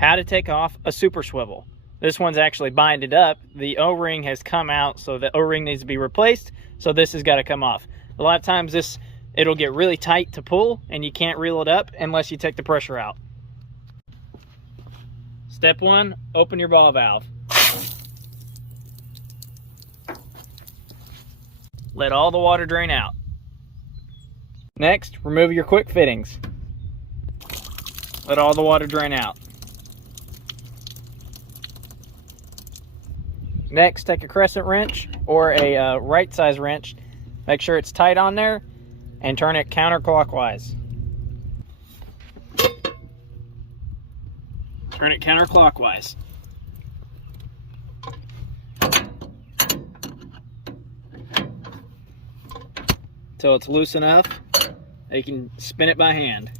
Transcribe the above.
How to take off a super swivel. This one's actually binded up. The O-ring has come out, so the O-ring needs to be replaced, so this has got to come off. A lot of times it'll get really tight to pull and you can't reel it up unless you take the pressure out. Step 1, open your ball valve. Let all the water drain out. Next, remove your quick fittings. Let all the water drain out. Next, take a crescent wrench or a right size wrench. Make sure it's tight on there and turn it counterclockwise. Turn it counterclockwise. Until it's loose enough that you can spin it by hand.